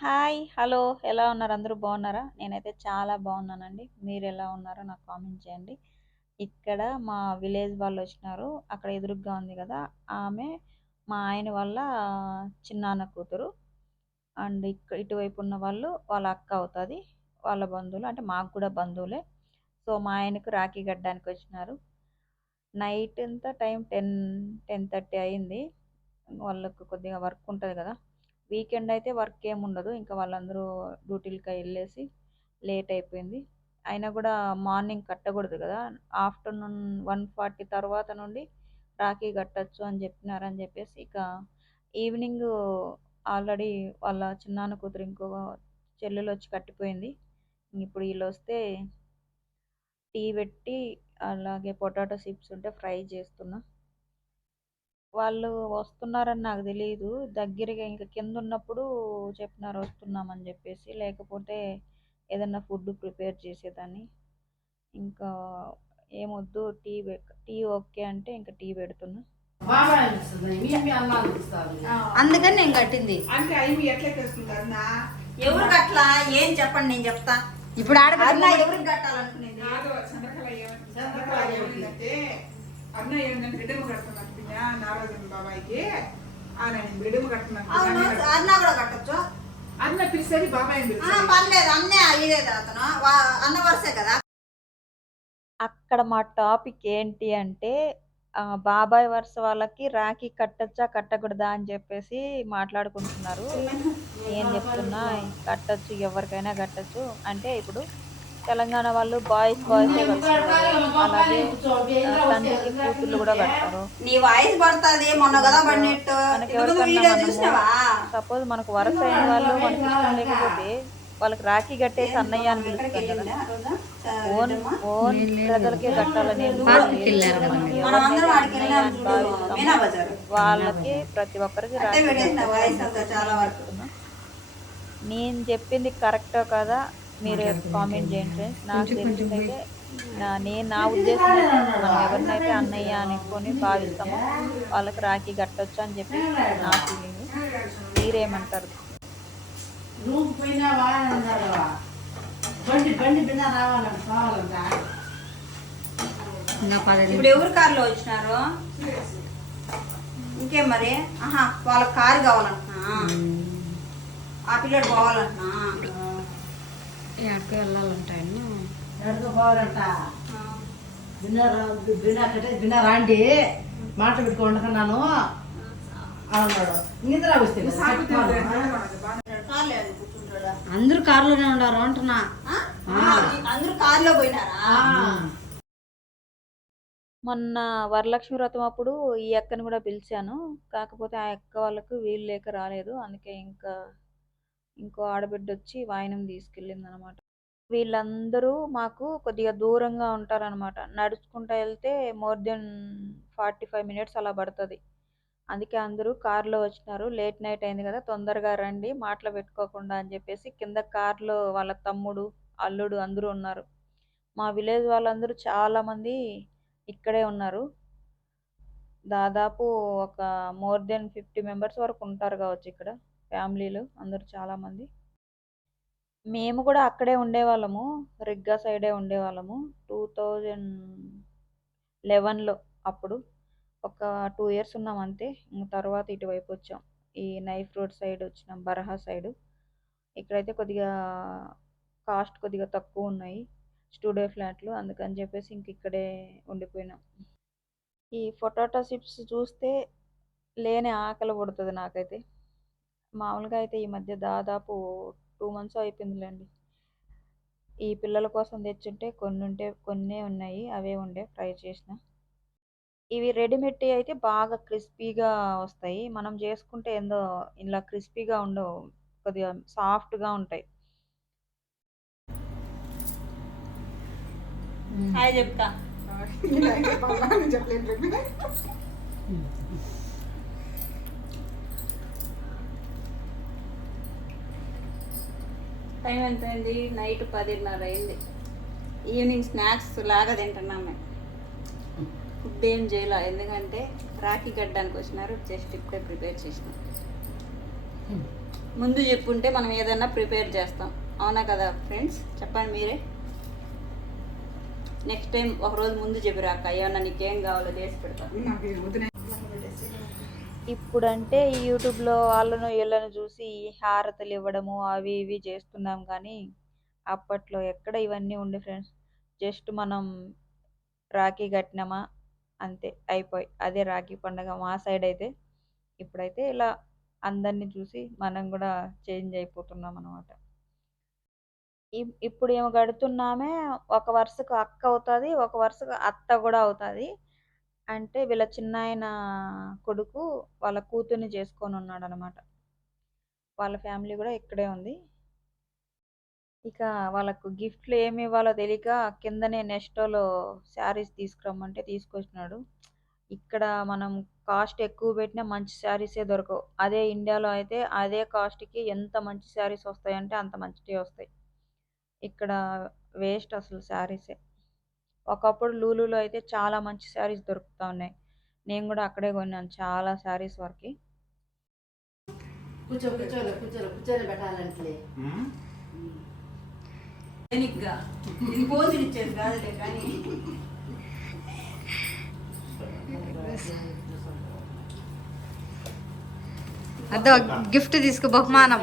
Hi hello ఎలా ఉన్నారు? అందరూ బాగున్నారా? నేనైతే చాలా బాగున్నానండి. మీరు ఎలా ఉన్నారో నాకు కామెంట్ చేయండి. ఇక్కడ మా విలేజ్ వాళ్ళు వచ్చినారు. అక్కడ ఎదురుగ్గా ఉంది కదా. ఆమె మా ఆయన వాళ్ళ చిన్నాన్న కూతురు. అండ్ ఇక్కడ ఇటువైపు ఉన్న వాళ్ళు వాళ్ళ అక్క అవుతుంది. వాళ్ళ బంధువులు అంటే మాకు కూడా బంధువులే. సో మా ఆయనకు రాఖీ కట్టడానికి వచ్చినారు. నైట్ అంతా టైం టెన్ టెన్ థర్టీ అయింది. వాళ్ళకు కొద్దిగా వర్క్ ఉంటుంది కదా. వీకెండ్ అయితే వర్క్ ఏమి ఉండదు. ఇంకా వాళ్ళందరూ డ్యూటీలకి వెళ్ళేసి లేట్ అయిపోయింది. అయినా కూడా మార్నింగ్ కట్టకూడదు కదా. ఆఫ్టర్నూన్ వన్ ఫార్టీ తర్వాత నుండి రాఖీ కట్టచ్చు అని చెప్పినారని చెప్పేసి ఇక ఈవినింగ్ ఆల్రెడీ వాళ్ళ చిన్నాన్న కూతురు ఇంకో చెల్లెలు వచ్చి కట్టిపోయింది. ఇప్పుడు వీళ్ళు వస్తే టీ పెట్టి అలాగే పొటాటో చిప్స్ ఉంటే ఫ్రై చేస్తున్నా. వాళ్ళు వస్తున్నారని నాకు తెలియదు దగ్గరగా ఇంకా కింద ఉన్నప్పుడు చెప్పినారు వస్తున్నామని చెప్పేసి లేకపోతే ఏదన్నా ఫుడ్ ప్రిపేర్ చేసేదాన్ని. ఇంకా ఏమొద్దు టీ టీ ఓకే అంటే ఇంకా టీ పెడుతున్నా. అందుకని నేను కట్టింది. ఎవరు అట్లా ఏం చెప్పండి నేను చెప్తా. ఇప్పుడు అన్న ఎవరికి కట్టాలనుకునేది? నారాజన్ బాబాయ్కి. ఆయన అన్న కూడా కట్టచ్చు. అన్న పిలిచేది బాబాయ్ పర్లేదు అన్నే అయ్యేది అతను. అన్న వరుసే కదా. అక్కడ మా టాపిక్ ఏంటి అంటే బాబాయ్ వరుస వాళ్ళకి రాఖీ కట్టచ్చా కట్టకూడదా అని చెప్పేసి మాట్లాడుకుంటున్నారు. నేను చెప్తున్నా కట్టచ్చు ఎవరికైనా కట్టచ్చు. అంటే ఇప్పుడు తెలంగాణ వాళ్ళు బాయ్స్ బాయ్స్ అలాగే తండ్రికి కూతుళ్ళు కూడా కడతారు. నీ వాయిస్ పడుతుంది మొన్న కదా పడినట్టు. మనకి ఇప్పుడు ఎవరికన్నా వీడియో మనము చూసినావా? సపోజ్ మనకు వరుస అయిన వాళ్ళు మనకి ఇష్టం లేకపోతే వాళ్ళకి రాఖీ కట్టేసి అన్నయ్య అని పిలుస్తాం కదా. ఓన్ ఓన్ ప్రజలకే కట్టాలని వాళ్ళకి ప్రతి ఒక్కరికి రాఖీ నేను చెప్పింది కరెక్టో కదా? మీరు కామెంట్ చేయండి ఫ్రెండ్స్ నాకు తెలిసిందైతే నా నేను నా ఉద్దేశం మనం ఎవరినైతే అన్నయ్య అనుకొని భావిస్తామో వాళ్ళకి రాఖీ కట్టొచ్చు అని చెప్పి నా ఫీలింగ్ మీరేమంటారు? ఇప్పుడు ఎవరు కార్లో వచ్చినారు? ఇంకేం మరి? ఆహా వాళ్ళ కారు కావాలంటున్నా. ఆ పిల్లడు పోవాలంటున్నా. ఎక్కడికి వెళ్ళాలంటాయని. ఎక్కడికి పోవాలంట. బిన్న రాండి. మాట అన్నాడు. నిద్ర వస్తే. కార్లో ఎవరు కూర్చుంటాడా? అందరూ కారులోనే ఉండారు అంటున్నా. ఆ? అందరూ కార్లో పోయినారా. మొన్న వరలక్ష్మి వ్రతం అప్పుడు ఈ అక్కని కూడా పిలిచాను. కాకపోతే ఆ అక్క వాళ్ళకు వీలు లేక రాలేదు. అందుకే ఇంకా ఇంకో ఆడబిడ్డ వచ్చి వాయినం తీసుకెళ్ళింది అనమాట వీళ్ళందరూ మాకు కొద్దిగా దూరంగా ఉంటారనమాట. నడుచుకుంటూ వెళ్తే more than forty five minutes అలా పడుతుంది. అందుకే అందరూ కారులో వచ్చినారు. లేట్ నైట్ అయింది కదా తొందరగా రండి మాటలు పెట్టుకోకుండా అని చెప్పేసి కింద కార్లో వాళ్ళ తమ్ముడు అల్లుడు అందరూ ఉన్నారు. మా విలేజ్ వాళ్ళందరూ చాలామంది ఇక్కడే ఉన్నారు. దాదాపు ఒక మోర్ దెన్ ఫిఫ్టీ మెంబర్స్ వరకు ఉంటారు కావచ్చు ఇక్కడ. ఫ్యామిలీలు అందరూ చాలామంది. మేము కూడా అక్కడే ఉండేవాళ్ళము రిగ్గా సైడే ఉండేవాళ్ళము. టూ థౌజండ్ లెవెన్లో అప్పుడు ఒక టూ ఇయర్స్ ఉన్నాం అంతే. తర్వాత ఇటువైపు వచ్చాం. ఈ నైఫ్ రోడ్ సైడ్ వచ్చినాం బరహా సైడ్. ఇక్కడైతే కొద్దిగా కాస్ట్ కొద్దిగా తక్కువ ఉన్నాయి స్టూడియో ఫ్లాట్లు. అందుకని చెప్పేసి ఇంక ఇక్కడే ఉండిపోయినాం. ఈ పొటాటో చిప్స్ చూస్తే లేని ఆకలి పుడుతుంది నాకైతే. మామూలుగా అయితే ఈ మధ్య దాదాపు టూ మంత్స్ అయిపోయిందిలేండి. ఈ పిల్లల కోసం తెచ్చుంటే కొన్ని ఉంటే కొన్నే ఉన్నాయి అవే ఉండే ఫ్రై చేసిన. ఇవి రెడీమేడ్ అయితే బాగా క్రిస్పీగా వస్తాయి. మనం చేసుకుంటే ఏందో ఇలా క్రిస్పీగా ఉండవు కొద్దిగా సాఫ్ట్గా ఉంటాయి. చెప్తా. టైం ఎంత అయింది నైట్ పదిన్నర అయింది. ఈవినింగ్ స్నాక్స్ లాగా తింటున్నాం మేము. ఫుడ్ ఏం చేయాల. ఎందుకంటే రాఖీ కట్టడానికి వచ్చినారు. జస్ట్ ఇప్పుడే ప్రిపేర్ చేసినాం. ముందు చెప్పుంటే మనం ఏదైనా ప్రిపేర్ చేస్తాం. అవునా కదా ఫ్రెండ్స్? చెప్పండి మీరే. నెక్స్ట్ టైం ఒకరోజు ముందు చెప్పిరాక ఏమన్నా నీకేం కావాలో చేసి పెడతా నాకు వదిన పెట్టేసి ఇప్పుడంటే ఈ యూట్యూబ్లో వాళ్ళను వీళ్ళను చూసి హారతలు ఇవ్వడము అవి ఇవి చేస్తున్నాం కానీ అప్పట్లో ఎక్కడ ఇవన్నీ ఉండే ఫ్రెండ్స్. జస్ట్ మనం రాఖీ కట్టినామా? అంతే అయిపోయి. అదే రాఖీ పండగ మా సైడ్ అయితే. ఇప్పుడైతే ఇలా అందరినీ చూసి మనం కూడా చేంజ్ అయిపోతున్నాం అనమాట ఇప్పుడు ఏమో కడుతున్నామే ఒక వరుసకు అక్క అవుతుంది ఒక వరుసకు అత్త కూడా అవుతుంది. అంటే వీళ్ళ చిన్నాయన కొడుకు వాళ్ళ కూతుర్ని చేసుకొని ఉన్నాడు అనమాట వాళ్ళ ఫ్యామిలీ కూడా ఇక్కడే ఉంది. ఇక వాళ్ళకు గిఫ్ట్లు ఏమి ఇవ్వాలో తెలియక కిందనే నెస్టోలో శారీస్ తీసుకురమ్మంటే తీసుకొచ్చినాడు. ఇక్కడ మనం కాస్ట్ ఎక్కువ పెట్టినా మంచి శారీసే దొరకవు. అదే ఇండియాలో అయితే అదే కాస్ట్కి ఎంత మంచి శారీస్ వస్తాయంటే అంత మంచివి వస్తాయి. ఇక్కడ వేస్ట్ అసలు శారీసే. ఒకప్పుడు లూలులో అయితే చాలా మంచి శారీస్ దొరుకుతూ ఉన్నాయి. నేను కూడా అక్కడే కొన్నాను చాలా శారీస్ వరకు. అదో గిఫ్ట్ తీసుకో బహుమానం.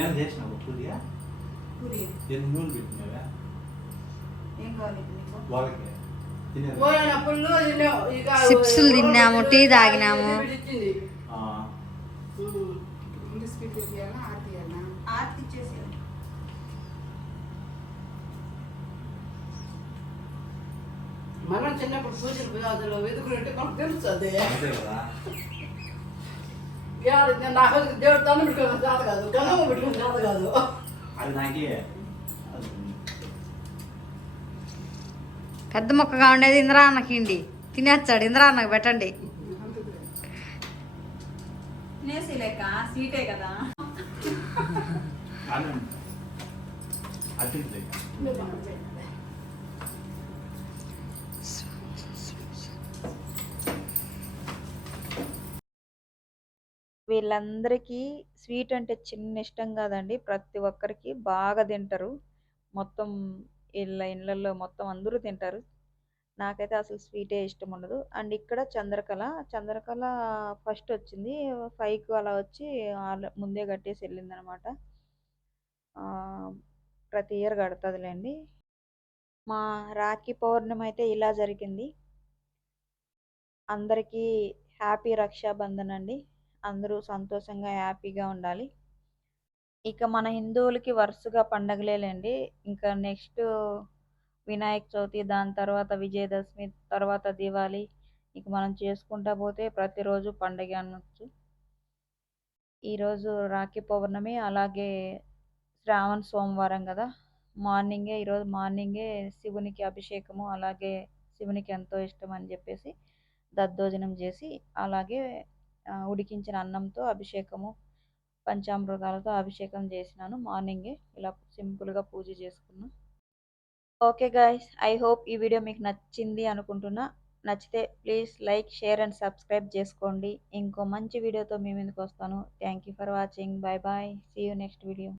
ఏం చేసినావు? పూరియా? ఎన్ని నూనె పెట్టినావా వాళ్ళకి. చిప్సులు తిన్నాము, టీ తాగినాము. మనం చిన్నప్పుడు పూజలు పుజాదులు వెతుకున్నట్టు మనకు తెలుస్తుంది. అంతే కదా. నాకు దేవుడు దండం పెట్టుకున్న చేత కాదు. గణమ పెట్టుకున్న చేత కాదు. అది నాకే. అది పెద్ద మొక్కగా ఉండేది ఇంద్రా అన్నకిండి తినేస్తాడు ఇంద్రా అన్నకు పెట్టండి. తినేసి లెక్క స్వీటే కదా. వీళ్ళందరికీ స్వీట్ అంటే చిన్న ఇష్టం కాదండి. ప్రతి ఒక్కరికి బాగా తింటారు. మొత్తం వీళ్ళ ఇళ్ళల్లో మొత్తం అందరూ తింటారు. నాకైతే అసలు స్వీటే ఇష్టం ఉండదు. అండ్ ఇక్కడ చంద్రకళ చంద్రకళ ఫస్ట్ వచ్చింది. ఫైవ్కి అలా వచ్చి ముందే కట్టేసి వెళ్ళిందనమాట. ప్రతి ఇయర్ కడుతుందిలేండి. మా రాఖీ పౌర్ణమి అయితే ఇలా జరిగింది. అందరికీ హ్యాపీ రక్షాబంధన్ అండి. అందరూ సంతోషంగా హ్యాపీగా ఉండాలి. ఇక మన హిందువులకి వరుసగా పండగలేలేండి. ఇంకా నెక్స్ట్ వినాయక చవితి దాని తర్వాత విజయదశమి తర్వాత దివాళీ ఇక మనం చేసుకుంటా పోతే ప్రతిరోజు పండగ అనొచ్చు. ఈరోజు రాఖీ పౌర్ణమి అలాగే శ్రావణ సోమవారం కదా. మార్నింగే ఈరోజు మార్నింగే శివునికి అభిషేకము అలాగే శివునికి ఎంతో ఇష్టం అని చెప్పేసి దద్దోజనం చేసి అలాగే ఉడికించిన అన్నంతో అభిషేకము పంచామృతాలతో అభిషేకం చేసినాను మార్నింగే. ఇలా సింపుల్గా పూజ చేసుకున్నా. ఓకే గాయస్ ఐ హోప్ ఈ వీడియో మీకు నచ్చింది అనుకుంటున్నా. నచ్చితే please like share and subscribe చేసుకోండి. ఇంకో మంచి వీడియోతో మీ ముందుకు వస్తాను. Thank you for watching. Bye bye. See you next video.